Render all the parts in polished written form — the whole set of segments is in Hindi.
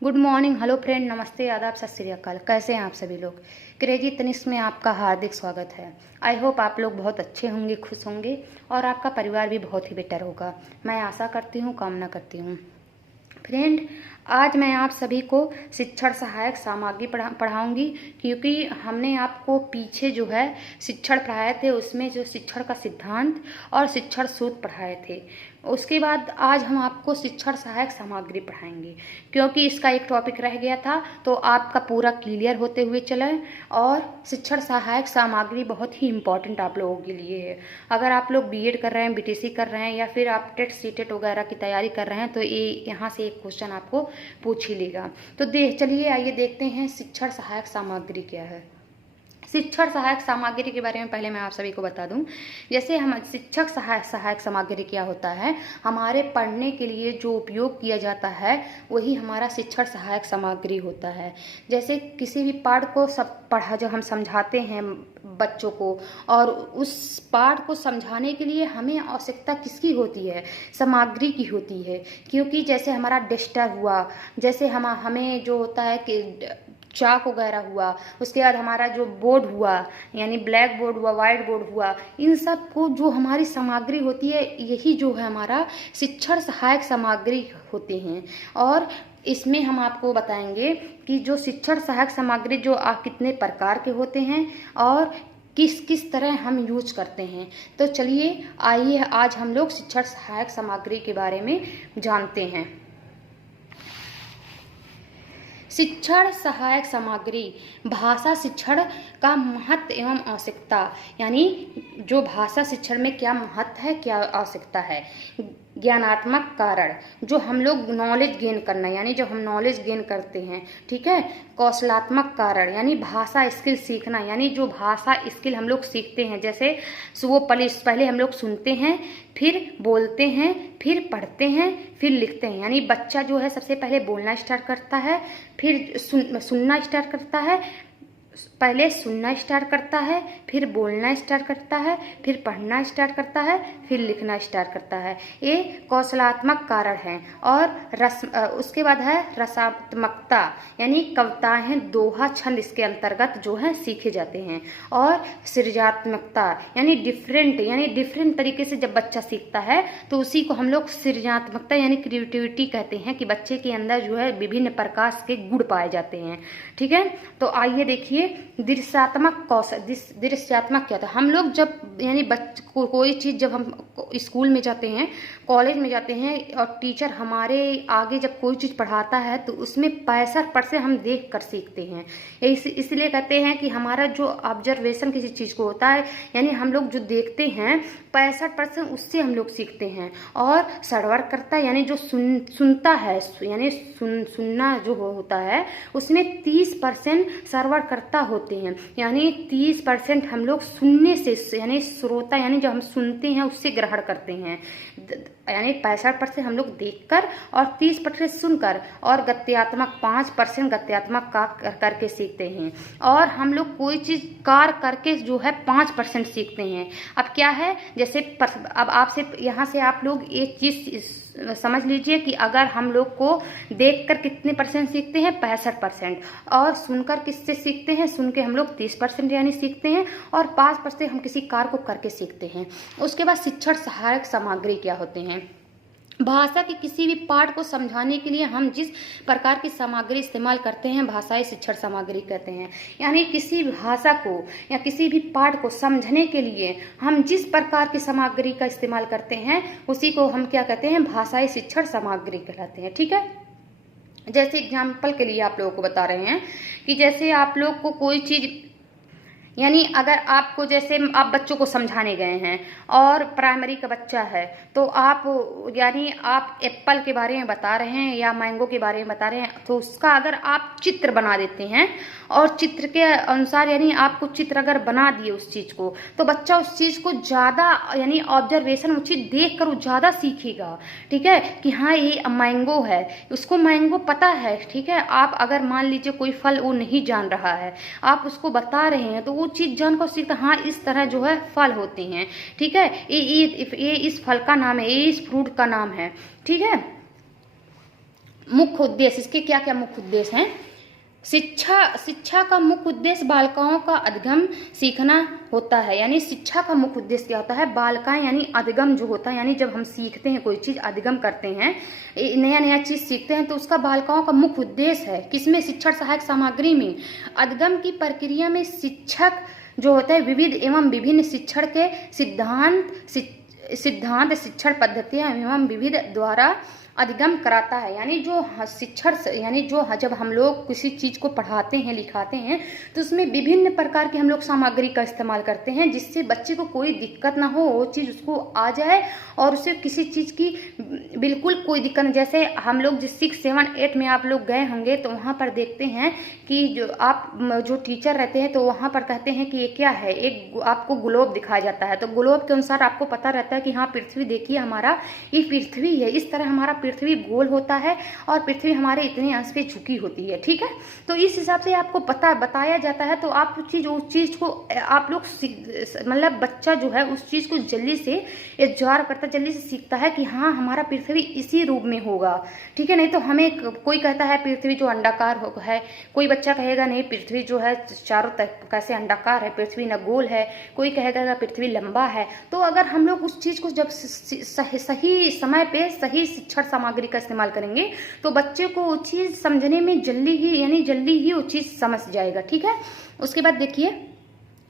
गुड मॉर्निंग, हेलो फ्रेंड, नमस्ते, आदाब, सत श्री अकाल। कैसे हैं आप सभी लोग। क्रेजी तनिष्क में आपका हार्दिक स्वागत है। आई होप आप लोग बहुत अच्छे होंगे, खुश होंगे और आपका परिवार भी बहुत ही बेटर होगा। मैं आशा करती हूँ, कामना करती हूँ। फ्रेंड, आज मैं आप सभी को शिक्षण सहायक सामग्री पढ़ाऊंगी, क्योंकि हमने आपको पीछे जो है शिक्षण पढ़ाए थे, उसमें जो शिक्षण का सिद्धांत और शिक्षण सूत्र पढ़ाए थे। उसके बाद आज हम आपको शिक्षण सहायक सामग्री पढ़ाएंगे, क्योंकि इसका एक टॉपिक रह गया था तो आपका पूरा क्लियर होते हुए चले। और शिक्षण सहायक सामग्री बहुत ही इम्पॉर्टेंट आप लोगों के लिए है। अगर आप लोग बीएड कर रहे हैं, बीटीसी कर रहे हैं या फिर आप टेट सीटेट वगैरह की तैयारी कर रहे हैं तो ये यहाँ से एक क्वेश्चन आपको पूछ ही लेगा। तो चलिए आइए देखते हैं शिक्षण सहायक सामग्री क्या है। शिक्षण सहायक सामग्री के बारे में पहले मैं आप सभी को बता दूं। जैसे हम शिक्षक सहायक सामग्री क्या होता है, हमारे पढ़ने के लिए जो उपयोग किया जाता है वही हमारा शिक्षण सहायक सामग्री होता है। जैसे किसी भी पाठ को जो हम समझाते हैं बच्चों को, और उस पाठ को समझाने के लिए हमें आवश्यकता किसकी होती है, सामग्री की होती है। क्योंकि जैसे हमारा डस्टर हुआ, जैसे हमें जो होता है कि चाक वगैरह हुआ, उसके बाद हमारा जो बोर्ड हुआ यानी ब्लैक बोर्ड हुआ, वाइट बोर्ड हुआ, इन सब को जो हमारी सामग्री होती है यही जो है हमारा शिक्षण सहायक सामग्री होते हैं। और इसमें हम आपको बताएंगे कि जो शिक्षण सहायक सामग्री जो कितने प्रकार के होते हैं और किस किस तरह हम यूज करते हैं। तो चलिए आइए आज हम लोग शिक्षण सहायक सामग्री के बारे में जानते हैं। शिक्षण सहायक सामग्री, भाषा शिक्षण का महत्व एवं आवश्यकता, यानी जो भाषा शिक्षण में क्या महत्व है, क्या आवश्यकता है। ज्ञानात्मक कारण, जो हम लोग नॉलेज गेन करना, यानी जब हम नॉलेज गेन करते हैं, ठीक है। कौशलात्मक कारण, यानी भाषा स्किल सीखना, यानी जो भाषा स्किल हम लोग सीखते हैं। जैसे वो पहले हम लोग सुनते हैं, फिर बोलते हैं, फिर पढ़ते हैं, फिर लिखते हैं। यानी बच्चा जो है सबसे पहले बोलना स्टार्ट करता है, फिर सुनना स्टार्ट करता है, पहले सुनना स्टार्ट करता है, फिर बोलना स्टार्ट करता है, फिर पढ़ना स्टार्ट करता है, फिर लिखना स्टार्ट करता है। ये कौशलात्मक कारण है। और उसके बाद है रसात्मकता, यानी कविताएं, दोहा, छंद इसके अंतर्गत जो है सीखे जाते हैं। और सृजनात्मकता यानी डिफरेंट तरीके से जब बच्चा सीखता है तो उसी को हम लोग सृजनात्मकता यानी क्रिएटिविटी कहते हैं, कि बच्चे के अंदर जो है विभिन्न प्रकार के गुण पाए जाते हैं, ठीक है। तो आइए देखिए दृश्यात्मक कौशल। दृश्यात्मक क्या था, हम लोग जब यानी कोई चीज जब हम स्कूल में जाते हैं, कॉलेज में जाते हैं और टीचर हमारे आगे जब कोई चीज पढ़ाता है तो उसमें 65% हम देख कर सीखते हैं। इसलिए कहते हैं कि हमारा जो ऑब्जर्वेशन किसी चीज को होता है, यानी हम लोग जो देखते हैं 65% उससे हम लोग सीखते हैं। और सर्वर करता यानी जो सुनता है, यानी सुनना जो होता है उसमें 30% सर्वर करता होते हैं। यानी 30% हम लोग सुनने से, यानी श्रोता यानी जो हम सुनते हैं उससे ग्रहण करते हैं। यानी 65% हम लोग देखकर और 30% सुनकर, और गत्यात्मक 5% गत्यात्मक का करके सीखते हैं। और हम लोग कोई चीज कार्य करके जो है 5% सीखते हैं। अब क्या है, जैसे अब आपसे यहाँ से आप लोग एक चीज समझ लीजिए कि अगर हम लोग को देखकर कितने परसेंट सीखते हैं, 65%, और सुनकर किससे सीखते हैं, सुन के हम लोग 30% यानी सीखते हैं, और 5% हम किसी कार्य को करके सीखते हैं। उसके बाद शिक्षण सहायक सामग्री क्या होते हैं। भाषा के किसी भी पाठ को समझाने के लिए हम जिस प्रकार की सामग्री इस्तेमाल करते हैं भाषाई शिक्षण सामग्री कहते हैं। यानी किसी भाषा को या किसी भी पाठ को समझने के लिए हम जिस प्रकार की सामग्री का इस्तेमाल करते हैं उसी को हम क्या कहते हैं, भाषाई शिक्षण सामग्री कहलाते हैं, ठीक है। जैसे एग्जाम्पल के लिए आप लोगों को बता रहे हैं कि जैसे आप लोग को कोई चीज, यानी अगर आपको, जैसे आप बच्चों को समझाने गए हैं और प्राइमरी का बच्चा है तो आप यानी आप एप्पल के बारे में बता रहे हैं या मैंगो के बारे में बता रहे हैं, तो उसका अगर आप चित्र बना देते हैं और चित्र के अनुसार यानी आपको चित्र अगर बना दिए उस चीज को, तो बच्चा उस चीज को ज्यादा यानी ऑब्जर्वेशन वो चीज देख कर वो ज्यादा सीखेगा, ठीक है। कि हाँ ये मैंगो है, उसको मैंगो पता है, ठीक है। आप अगर मान लीजिए कोई फल वो नहीं जान रहा है, आप उसको बता रहे हैं तो वो चीज जान कर सीखता, हाँ इस तरह जो है फल होते हैं, ठीक है। ये इस फल का नाम है, ये इस फ्रूट का नाम है, ठीक है। मुख्य उद्देश्य, इसके क्या क्या मुख्य उद्देश्य हैं। शिक्षा का मुख्य उद्देश्य बालिकाओं का अधिगम सीखना होता है। यानी शिक्षा का मुख्य उद्देश्य क्या होता है, बालिकाएं यानी अधिगम जो होता है, यानी जब हम सीखते हैं कोई चीज, अधिगम करते हैं, नया नया चीज सीखते हैं, तो उसका बालिकाओं का मुख्य उद्देश्य है किसमें, शिक्षण सहायक सामग्री में। अधिगम की प्रक्रिया में शिक्षक जो होता है विविध एवं विभिन्न शिक्षण के सिद्धांत शिक्षण पद्धतियां एवं विविध द्वारा अधिगम कराता है। यानी जो शिक्षण, यानी जो जब हम लोग किसी चीज को पढ़ाते हैं लिखाते हैं तो उसमें विभिन्न प्रकार की हम लोग सामग्री का इस्तेमाल करते हैं, जिससे बच्चे को कोई दिक्कत ना हो, वो चीज उसको आ जाए और उसे किसी चीज की बिल्कुल कोई दिक्कत नहीं। जैसे हम लोग जिस 6, 7, 8 में आप लोग गए होंगे तो वहाँ पर देखते हैं कि जो टीचर रहते हैं तो वहाँ पर कहते हैं कि ये क्या है, एक आपको ग्लोब दिखाया जाता है, तो ग्लोब के अनुसार आपको पता रहता है कि हाँ पृथ्वी देखिए हमारा ये पृथ्वी है, इस तरह हमारा पृथ्वी गोल होता है और पृथ्वी हमारे इतने अंश पे झुकी होती है, ठीक है। तो इस हिसाब से आपको बताया जाता है, तो आप उस चीज को आप लोग मतलब बच्चा जो है उस चीज को जल्दी से एब्जॉर्व करता, जल्दी से सीखता है कि हाँ हमारा पृथ्वी इसी रूप में होगा, ठीक है। नहीं तो हमें कोई कहता है पृथ्वी जो अंडाकार है, कोई बच्चा कहेगा नहीं पृथ्वी जो है चारों तरफ कैसे अंडाकार है, पृथ्वी न गोल है, कोई कहेगा पृथ्वी लंबा है। तो अगर हम लोग उस चीज को जब सही समय पे सही शिक्षण सामग्री का इस्तेमाल करेंगे तो बच्चे को वो चीज समझने में जल्दी ही वो चीज समझ जाएगा, ठीक है। उसके बाद देखिए,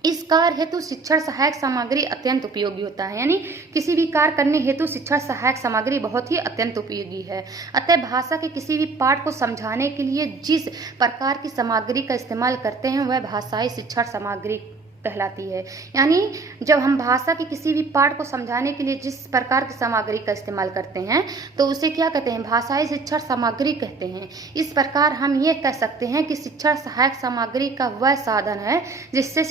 इस कार्य हेतु शिक्षण सहायक सामग्री अत्यंत उपयोगी होता है। यानी किसी भी कार्य करने हेतु शिक्षण सहायक सामग्री बहुत ही अत्यंत उपयोगी है। अतः भाषा के किसी भी पाठ को समझाने के लिए जिस प्रकार की सामग्री का इस्तेमाल करते हैं वह भाषाई शिक्षण सामग्री कहलाती है। यानी जब हम भाषा के किसी भी पाठ को समझाने के लिए जिस प्रकार की सामग्री का इस्तेमाल करते हैं तो उसे क्या कहते हैं, भाषाई शिक्षण सामग्री कहते हैं। इस प्रकार हम ये कह सकते हैं कि शिक्षण सहायक सामग्री का वह साधन है जिससे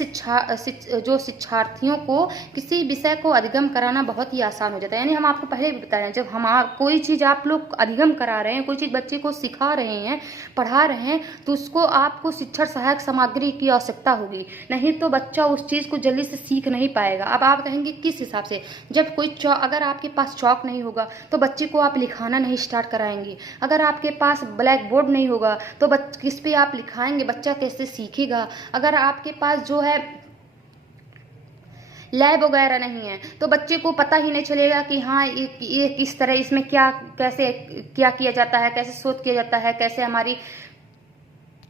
जो शिक्षार्थियों को किसी विषय को अधिगम कराना बहुत ही आसान हो जाता है। यानी हम आपको पहले भी बताया, जब हम कोई चीज आप लोग अधिगम करा रहे हैं, कोई चीज बच्चे को सिखा रहे हैं, पढ़ा रहे हैं, तो उसको आपको शिक्षण सहायक सामग्री की आवश्यकता होगी, नहीं तो बच्चा उस चीज को जल्दी से सीख नहीं पाएगा। अब आप कहेंगे किस हिसाब से, जब अगर आपके पास चौक नहीं होगा तो बच्चे को आप लिखाना नहीं स्टार्ट कराएंगे, अगर आपके पास ब्लैक बोर्ड नहीं होगा तो किस पे आप लिखाएंगे, बच्चा कैसे सीखेगा, अगर आपके पास जो है लैब वगैरह नहीं है तो बच्चे को पता ही नहीं चलेगा कि हाँ ये किस तरह, इसमें क्या कैसे क्या किया जाता है, कैसे शोध किया जाता है, कैसे हमारी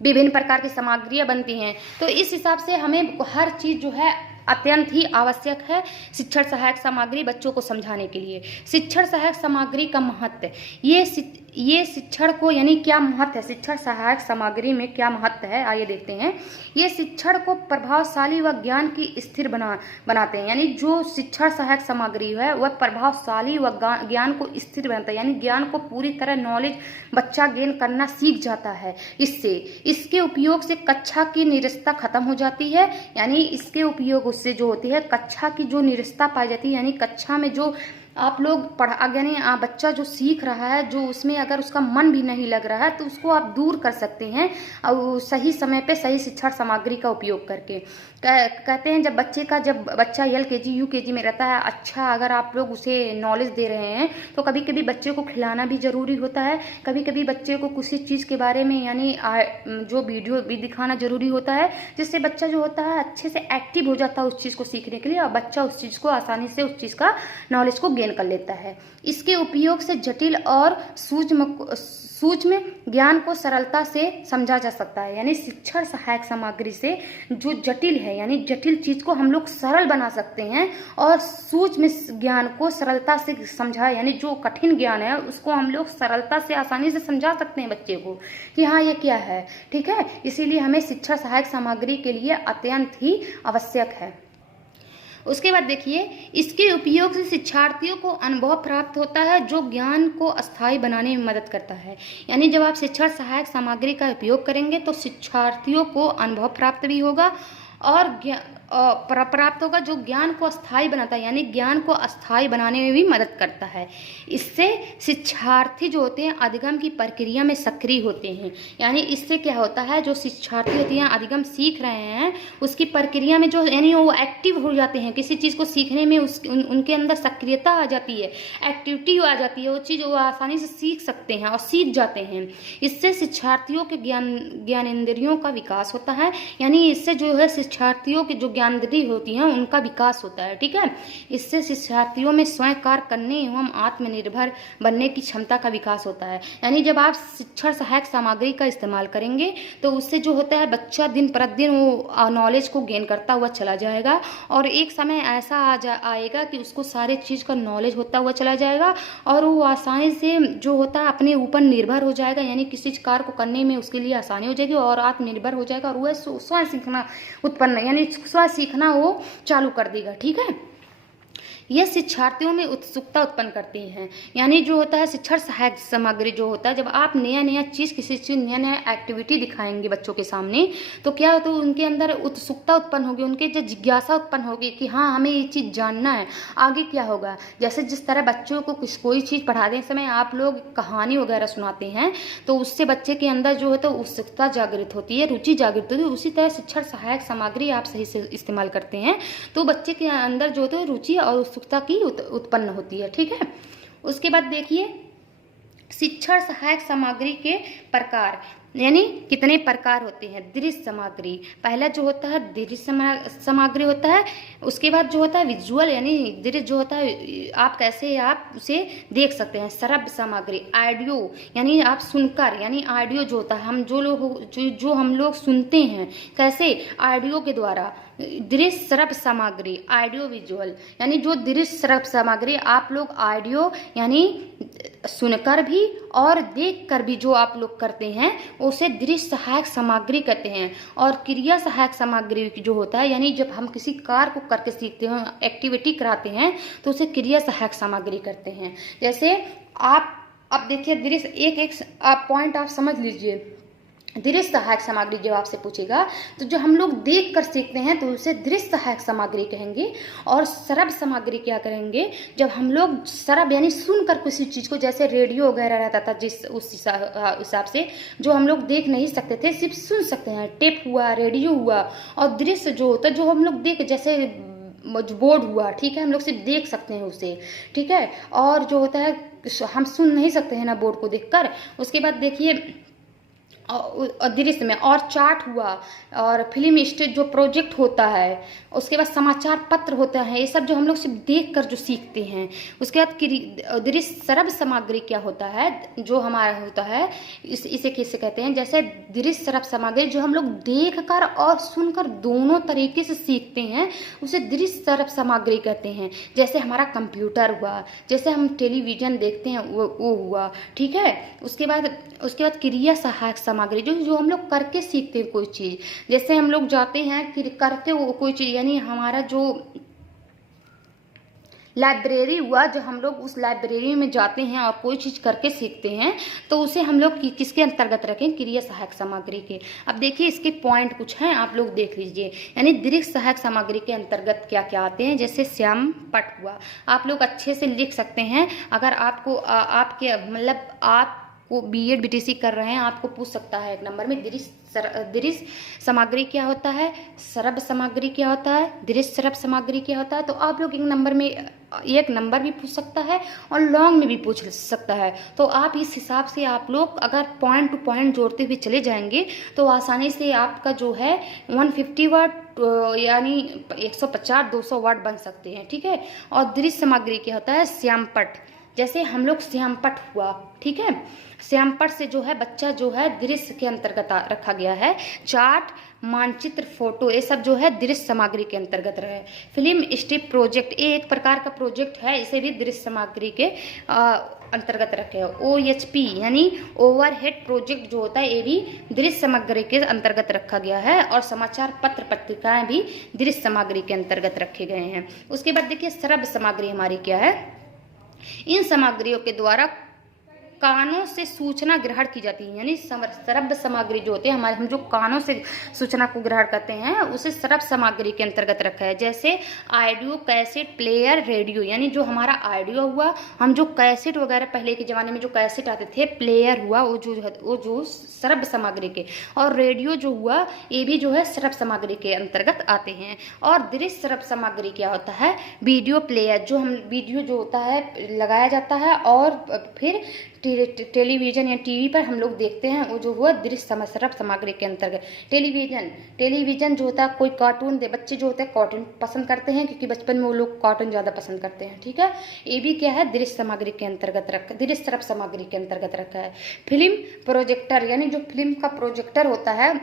विभिन्न प्रकार की सामग्रियां बनती हैं। तो इस हिसाब से हमें हर चीज जो है अत्यंत ही आवश्यक है शिक्षण सहायक सामग्री बच्चों को समझाने के लिए। शिक्षण सहायक सामग्री का महत्व, ये शिक्षण को यानी क्या महत्व है, शिक्षण सहायक सामग्री में क्या महत्व है आइए देखते हैं। ये शिक्षण को प्रभावशाली व ज्ञान की स्थिर बनाते हैं। यानी जो शिक्षण सहायक सामग्री है वह प्रभावशाली व ज्ञान को स्थिर बनाता है, यानी ज्ञान को पूरी तरह नॉलेज बच्चा गेन करना सीख जाता है। इसके उपयोग से कक्षा की निरस्ता खत्म हो जाती है। यानी इसके उपयोग उससे जो होती है कक्षा की जो निरस्ता पाई जाती है, यानी कक्षा में जो आप लोग यानी बच्चा जो सीख रहा है, जो उसमें अगर उसका मन भी नहीं लग रहा है तो उसको आप दूर कर सकते हैं और सही समय पे सही शिक्षण सामग्री का उपयोग करके। कहते हैं जब बच्चा LKG UKG में रहता है, अच्छा अगर आप लोग उसे नॉलेज दे रहे हैं तो कभी कभी बच्चे को खिलाना भी जरूरी होता है, कभी कभी बच्चे को किसी चीज़ के बारे में यानी जो वीडियो भी दिखाना जरूरी होता है, जिससे बच्चा जो होता है अच्छे से एक्टिव हो जाता है उस चीज़ को सीखने के लिए और बच्चा उस चीज़ को आसानी से उस चीज़ का नॉलेज को कर लेता है। इसके उपयोग से जटिल और सूक्ष्म ज्ञान को सरलता से समझा जा सकता है। यानी शिक्षण सहायक सामग्री से जो जटिल है यानी जटिल चीज को हम लोग सरल बना सकते हैं और सूक्ष्म ज्ञान को सरलता से समझा, यानी जो कठिन ज्ञान है उसको हम लोग सरलता से आसानी से समझा सकते हैं बच्चे को कि हाँ ये क्या है, ठीक है। इसीलिए हमें शिक्षण सहायक सामग्री के लिए अत्यंत ही आवश्यक है। उसके बाद देखिए, इसके उपयोग से शिक्षार्थियों को अनुभव प्राप्त होता है जो ज्ञान को अस्थायी बनाने में मदद करता है। यानी जब आप शिक्षण सहायक सामग्री का उपयोग करेंगे तो शिक्षार्थियों को अनुभव प्राप्त भी होगा और प्राप्त होगा, जो ज्ञान को अस्थायी बनाता है, यानी ज्ञान को अस्थायी बनाने में भी मदद करता है। इससे शिक्षार्थी जो होते हैं अधिगम की प्रक्रिया में सक्रिय होते हैं। यानी इससे क्या होता है, जो शिक्षार्थी होते हैं अधिगम सीख रहे हैं उसकी प्रक्रिया में जो यानी वो एक्टिव हो जाते हैं, किसी चीज़ को सीखने में उनके अंदर सक्रियता आ जाती है, एक्टिविटी आ जाती है, वो चीज़ वो आसानी से सीख सकते हैं और सीख जाते हैं। इससे शिक्षार्थियों के ज्ञानेंद्रियों का विकास होता है। यानी इससे जो है शिक्षार्थियों की जो ज्ञानेंद्रिय होती हैं उनका विकास होता है। ठीक है, इससे शिक्षार्थियों में स्वयं कार्य करने एवं आत्मनिर्भर बनने की क्षमता का विकास होता है। यानी जब आप शिक्षण सहायक सामग्री का इस्तेमाल करेंगे तो उससे जो होता है बच्चा दिन प्रतिदिन वो नॉलेज को गेन करता हुआ चला जाएगा और एक समय ऐसा आएगा कि उसको सारे चीज़ का नॉलेज होता हुआ चला जाएगा और वो आसानी से जो होता है अपने ऊपर निर्भर हो जाएगा। यानी किसी कार्य को करने में उसके लिए आसानी हो जाएगी और आत्मनिर्भर हो जाएगा और वह स्वयं सीखना उत्पन्न यानी स्वयं सीखना वो चालू कर देगा। ठीक है, यह शिक्षार्थियों में उत्सुकता उत्पन्न करती हैं। यानी जो होता है शिक्षण सहायक सामग्री जो होता है, जब आप नया नया चीज़ किसी चीज़ नया नया एक्टिविटी दिखाएंगे बच्चों के सामने तो क्या होता है उनके अंदर उत्सुकता उत्पन्न होगी, उनके जो जिज्ञासा उत्पन्न होगी कि हाँ हमें ये चीज़ जानना है, आगे क्या होगा। जैसे जिस तरह बच्चों को कोई चीज़ पढ़ाते समय आप लोग कहानी वगैरह सुनाते हैं तो उससे बच्चे के अंदर जो होता है उत्सुकता जागृत होती है, रुचि जागृत होती है। उसी तरह शिक्षण सहायक सामग्री आप सही से इस्तेमाल करते हैं तो बच्चे के अंदर जो होता है रुचि और उत्सुकता की उत्पन्न होती है। ठीक है, उसके बाद देखिए शिक्षण सहायक सामग्री के प्रकार, यानी कितने प्रकार होते हैं। दृश्य सामग्री, पहला जो होता है दृश्य सामग्री होता है। उसके बाद जो होता है विजुअल, यानी दृश्य जो होता है आप कैसे आप उसे देख सकते हैं। श्रव्य सामग्री, ऑडियो यानी आप सुनकर, यानी ऑडियो जो होता है हम जो हम लोग सुनते हैं कैसे, ऑडियो के द्वारा। दृश्य श्रव्य सामग्री, ऑडियो विजुअल, यानी जो दृश्य श्रव्य सामग्री आप लोग ऑडियो यानी सुनकर भी और देखकर भी जो आप लोग करते हैं उसे दृश्य सहायक सामग्री कहते हैं। और क्रिया सहायक सामग्री जो होता है, यानी जब हम किसी कार्य को करके सीखते हैं, एक्टिविटी कराते हैं तो उसे क्रिया सहायक सामग्री करते हैं। जैसे आप अब देखिए दृश्य एक आप पॉइंट आप समझ लीजिए। दृश्य सहायक सामग्री जब आपसे पूछेगा तो जो हम लोग देख कर सीखते हैं तो उसे दृश्य सहायक सामग्री कहेंगे। और श्रव्य सामग्री क्या करेंगे, जब हम लोग श्रव्य यानी सुनकर किसी चीज़ को, जैसे रेडियो वगैरह रहता था जिस उस हिसाब से जो हम लोग देख नहीं सकते थे, सिर्फ सुन सकते हैं, टेप हुआ, रेडियो हुआ। और दृश्य जो होता है जो हम लोग देख, जैसे बोर्ड हुआ, ठीक है, हम लोग सिर्फ देख सकते हैं उसे। ठीक है, और जो होता है हम सुन नहीं सकते हैं ना बोर्ड को देखकर। उसके बाद देखिए और दृश्य में और चार्ट हुआ और फिल्म स्टेज जो प्रोजेक्ट होता है, उसके बाद समाचार पत्र होता है, ये सब जो हम लोग सिर्फ देख कर जो सीखते हैं। उसके बाद दृश्य श्रव्य सामग्री क्या होता है, जो हमारा होता है इसे कैसे कहते हैं, जैसे दृश्य श्रव्य सामग्री जो हम लोग देख कर और सुनकर दोनों तरीके से सीखते हैं उसे दृश्य श्रव्य सामग्री कहते हैं। जैसे हमारा कंप्यूटर हुआ, जैसे हम टेलीविजन देखते हैं वो हुआ। ठीक है, उसके बाद क्रिया सहायक सामग्री जो हम लोग करके सीखते हैं कोई चीज़। जैसे हम लोग जाते हैं कि करके वो कोई चीज़, यानी हमारा जो लाइब्रेरी हुआ, जो हम लोग उस लाइब्रेरी में जाते हैं और कोई चीज़ करके सीखते हैं तो उसे हम लोग किसके अंतर्गत रखें, क्रिया सहायक सामग्री के। अब देखिए इसके पॉइंट कुछ हैं, आप लोग देख लीजिए। यानी दृश्य सहायक सामग्री के अंतर्गत क्या क्या आते हैं, जैसे श्याम पट हुआ, आप लोग अच्छे से लिख सकते हैं। अगर आपको आपके मतलब आप वो बीएड बीटीसी कर रहे हैं, आपको पूछ सकता है एक नंबर में दृश्य सामग्री क्या होता है, श्रव्य सामग्री क्या होता है, दृश्य श्रव्य सामग्री क्या होता है। तो आप लोग एक नंबर भी पूछ सकता है और लॉन्ग में भी पूछ सकता है। तो आप इस हिसाब से आप लोग अगर पॉइंट टू पॉइंट जोड़ते हुए चले जाएंगे तो आसानी से आपका जो है 150 वर्ड यानी 150-200 वर्ड बन सकते हैं। ठीक है, और दृश्य सामग्री क्या होता है, श्यामपट, जैसे हम लोग श्यामपट हुआ। ठीक है, श्यामपट से जो है बच्चा जो है दृश्य के अंतर्गत रखा गया है। चार्ट, मानचित्र, फोटो, ये सब जो है दृश्य सामग्री के अंतर्गत रहे। फिल्म स्ट्रिप प्रोजेक्ट, ये एक प्रकार का प्रोजेक्ट है, इसे भी दृश्य सामग्री के अंतर्गत रखे हैं। OHP यानी ओवरहेड प्रोजेक्ट जो होता है ये भी दृश्य सामग्री के अंतर्गत रखा गया है। और समाचार पत्र पत्रिकाएं भी दृश्य सामग्री के अंतर्गत रखे गए हैं। उसके बाद देखिए श्रव्य सामग्री हमारी क्या है, इन सामग्रियों के द्वारा कानों से सूचना ग्रहण की जाती है, यानी श्रव्य सामग्री जो होती है हमारे, हम जो कानों से सूचना को ग्रहण करते हैं उसे श्रव्य सामग्री के अंतर्गत रखा है। जैसे ऑडियो, कैसेट, प्लेयर, रेडियो, यानी जो हमारा ऑडियो हुआ, हम जो कैसेट वगैरह पहले के ज़माने में जो कैसेट आते थे, प्लेयर हुआ वो जो श्रव्य सामग्री के, और रेडियो जो हुआ ये भी जो है श्रव्य सामग्री के अंतर्गत आते हैं। और दृश्य श्रव्य सामग्री क्या होता है? वीडियो प्लेयर, जो हम वीडियो जो होता है लगाया जाता है और फिर टेलीविज़न या टीवी पर हम लोग देखते हैं, वो जो हुआ दृश्य श्रव्य सामग्री के अंतर्गत। टेलीविज़न जो होता है, कोई कार्टून बच्चे जो होते हैं कार्टून पसंद करते हैं क्योंकि बचपन में वो लोग कार्टून ज़्यादा पसंद करते हैं, ठीक है। ये भी क्या है? दृश्य सामग्री के अंतर्गत रखा, दृश्य श्रव्य सामग्री के अंतर्गत रखा है। फिल्म प्रोजेक्टर, यानी जो फिल्म का प्रोजेक्टर होता है,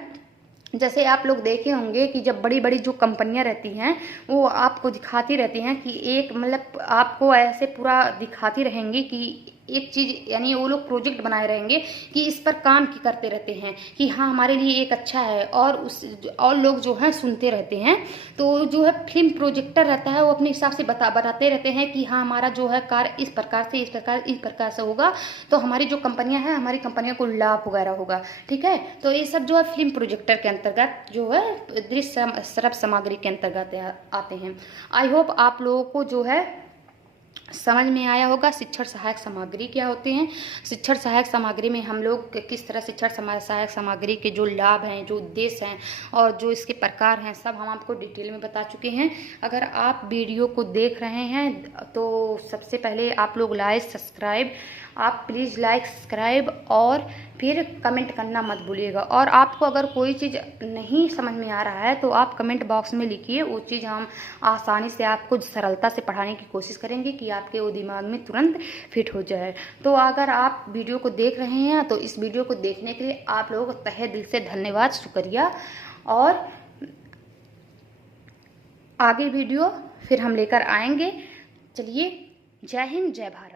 जैसे आप लोग देखे होंगे कि जब बड़ी बड़ी जो कंपनियां रहती हैं वो आपको दिखाती रहती हैं कि एक मतलब आपको ऐसे पूरा दिखाती रहेंगी कि एक चीज़, यानी वो लोग प्रोजेक्ट बनाए रहेंगे कि इस पर काम की करते रहते हैं कि हाँ हमारे लिए एक अच्छा है, और लोग जो हैं सुनते रहते हैं। तो जो है फिल्म प्रोजेक्टर रहता है वो अपने हिसाब से बताते रहते हैं कि हाँ हमारा जो है कार्य इस प्रकार से होगा, तो हमारी जो कंपनियां हैं, हमारी कंपनियों को लाभ वगैरह होगा, ठीक है। तो ये सब जो है फिल्म प्रोजेक्टर के अंतर्गत जो है दृश्य श्रव्य सामग्री के अंतर्गत आते हैं। आई होप आप लोगों को जो है समझ में आया होगा शिक्षण सहायक सामग्री क्या होते हैं। शिक्षण सहायक सामग्री में हम लोग किस तरह शिक्षण सहायक सामग्री के जो लाभ हैं, जो उद्देश्य हैं और जो इसके प्रकार हैं, सब हम आपको डिटेल में बता चुके हैं। अगर आप वीडियो को देख रहे हैं तो सबसे पहले आप लोग आप प्लीज़ लाइक सब्सक्राइब और फिर कमेंट करना मत भूलिएगा। और आपको अगर कोई चीज़ नहीं समझ में आ रहा है तो आप कमेंट बॉक्स में लिखिए, वो चीज़ हम आसानी से आपको सरलता से पढ़ाने की कोशिश करेंगे कि आपके वो दिमाग में तुरंत फिट हो जाए। तो अगर आप वीडियो को देख रहे हैं तो इस वीडियो को देखने के लिए आप लोगों को तहे दिल से धन्यवाद, शुक्रिया। और आगे वीडियो फिर हम लेकर आएंगे। चलिए, जय हिंद, जय भारत।